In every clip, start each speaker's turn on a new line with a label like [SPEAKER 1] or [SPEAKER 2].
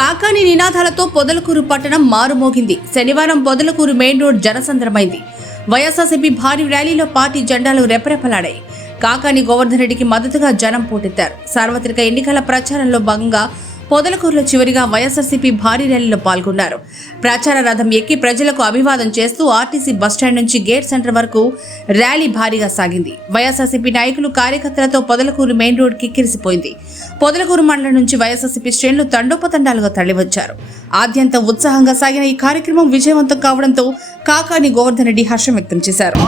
[SPEAKER 1] కాకాని నినాదాలతో పొదలకూరు పట్టణం మారుమోగింది. శనివారం పొదలకూరు మెయిన్ రోడ్ జనసంద్రమైంది. వైఎస్ఆర్సీపీ భారీ ర్యాలీలో పార్టీ జెండాలు రెపరెపలాడాయి. కాకాని గోవర్ధన్ రెడ్డికి మద్దతుగా జనం పోటెత్తారు. సార్వత్రిక ఎన్నికల ప్రచారంలో భాగంగా పొదలకూరులో చివరిగా వైఎస్ఆర్సీపీ భారీ ర్యాలీలో పాల్గొన్నారు. ప్రచార రథం ఎక్కి ప్రజలకు అభివాదం చేస్తూ ఆర్టీసీ బస్టాండ్ నుంచి గేట్ సెంటర్ వరకు ర్యాలీ భారీగా సాగింది. వైఎస్ఆర్సీపీ నాయకులు కార్యకర్తలతో పొదలకూరు మెయిన్ రోడ్ కిక్కిరిసిపోయింది పొదలకూరు మండలం నుంచి వైఎస్ఆర్సీపీ శ్రేణులు తండోపతండాలుగా తరలివచ్చారు. ఆద్యంత ఉత్సాహంగా సాగిన ఈ కార్యక్రమం విజయవంతం కావడంతో కాకాని గోవర్ధన్ రెడ్డి హర్షం వ్యక్తం చేశారు.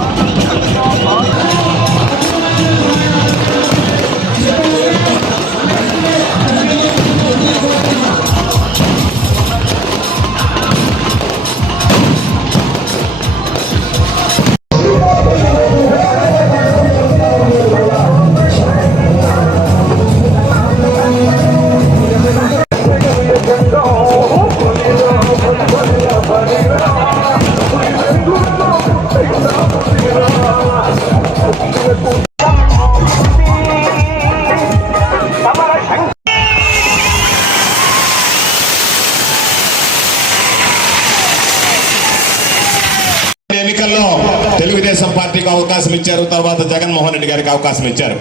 [SPEAKER 2] తెలుగుదేశం పార్టీకి అవకాశం ఇచ్చారు. తర్వాత జగన్మోహన్ రెడ్డి గారికి అవకాశం ఇచ్చారు.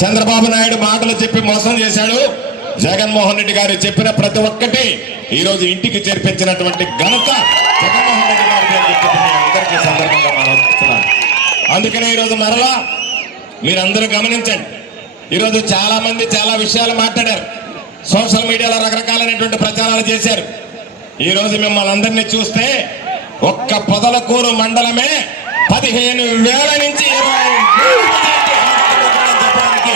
[SPEAKER 2] చంద్రబాబు నాయుడు మాటలు చెప్పి మోసం చేశాడు. జగన్మోహన్ రెడ్డి గారు చెప్పిన ప్రతి ఒక్కటి ఈ రోజు ఇంటికి చేర్పించినటువంటి ఘనత జగన్మోహన్ రెడ్డి గారికి సందర్భంగా మనం అందుకనే ఈరోజు మరలా మీరందరూ గమనించండి. ఈరోజు చాలా మంది చాలా విషయాలు మాట్లాడారు. సోషల్ మీడియాలో రకరకాలైనటువంటి ప్రచారాలు చేశారు. ఈ రోజు మిమ్మల్ని అందరినీ చూస్తే ఒక్క పొదలకూరు మండలమే పదిహేను వేల నుంచి ఇరవై చెప్పడానికి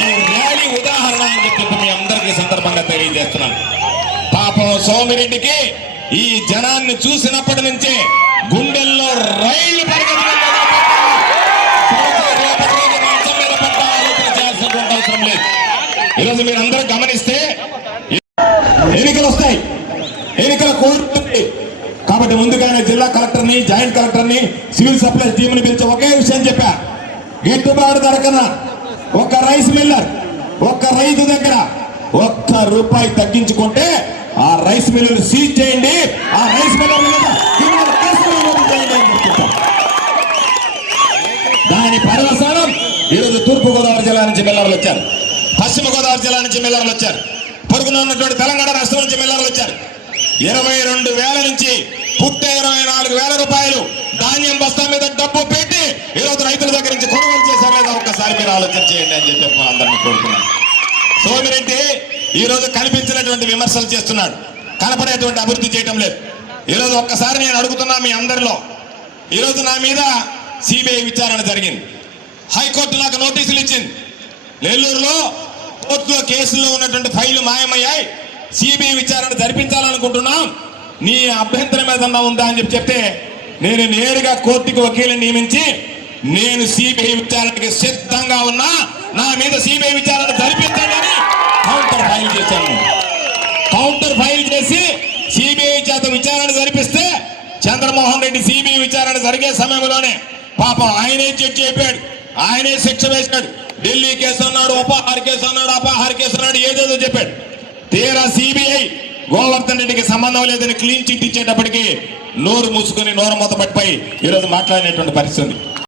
[SPEAKER 2] ఈ ర్యాలీ ఉదాహరణ అని చెప్పి మీ అందరికీ సందర్భంగా తెలియజేస్తున్నాను. పాపం సోమిరెడ్డికి ఈ జనాన్ని చూసినప్పటి నుంచే గుండెల్లో రైళ్ళు ఈరోజు మీరు అందరూ గమనిస్తే ఎన్నికలు వస్తాయి. ఎన్నికల కోర్టు కాబట్టి ముందుగానే జిల్లా కలెక్టర్ని జాయింట్ కలెక్టర్ని సివిల్ సప్లైస్ టీమ్ పిలిచి ఒకే విషయం చెప్పా. గిట్టుబాటు ధరకన ఒక రైస్ మిల్లర్ ఒక్క రైతు దగ్గర ఒక్క రూపాయి తగ్గించుకుంటే ఆ రైస్ మిల్లులు సీజ్ చేయండి. ఆ రైస్ మిల్లర్ దాని పర్వసానం ఈరోజు తూర్పు గోదావరి జిల్లా నుంచి మిల్లర్లు వచ్చారు. పశ్చిమ గోదావరి జిల్లా నుంచి మిల్లర్లు వచ్చారు. పొరుగున ఉన్నటువంటి తెలంగాణ రాష్ట్రం నుంచి మిల్లర్లు వచ్చారు. ఇరవై రెండు వేల నుంచి పుట్టే ఇరవై నాలుగు వేల రూపాయలు ధాన్యం బస్తా మీద డబ్బు పెట్టి ఈరోజు రైతుల దగ్గర నుంచి కొనుగోలు చేశారు ఒక్కసారి మీరు ఆలోచన చేయండి అని చెప్పి మా అందరినీ కోరుతున్నాను. సోమిరెడ్డి ఈరోజు కనిపించినటువంటి విమర్శలు చేస్తున్నాడు. కనపడేటువంటి అభివృద్ధి చేయటం లేదు. ఈ రోజు ఒక్కసారి నేను అడుగుతున్నా మీ అందరిలో. ఈరోజు నా మీద సిబిఐ విచారణ జరిగింది. హైకోర్టు నాకు నోటీసులు ఇచ్చింది. నెల్లూరులో కోర్టులో కేసులో ఉన్నటువంటి ఫైళ్ళు మాయమయ్యాయి. సిబిఐ విచారణ జరిపించాలనుకుంటున్నాం. నీ అభ్యంతరం ఏదన్నా ఉందా అని చెప్పి చెప్తే నేను నేరుగా కోర్టుకి వకీలను నియమించి నేను సిబిఐ విచారణకి సిద్ధంగా ఉన్నా నా మీద సిబిఐ విచారణ జరిపించండి కౌంటర్ ఫైల్ చేశాను. కౌంటర్ ఫైల్ చేసి సిబిఐ చేత విచారణ జరిపిస్తే చంద్రమోహన్ రెడ్డి సిబిఐ విచారణ జరిగే సమయంలోనే పాపం ఆయనే జడ్జి చెప్పాడు ఆయనే శిక్ష వేశాడు. ఢిల్లీ కేసు అన్నాడు ఉపాహార కేసు అన్నాడు అపాహార కేసు అన్నాడు ఏదేదో చెప్పాడు. తీరా సిబిఐ గోవర్ధన్ రెడ్డికి సంబంధం లేదని క్లీన్ చిట్ ఇచ్చేటప్పటికి నోరు మూసుకొని నోరు మూత ఈరోజు మాట్లాడినటువంటి పరిస్థితి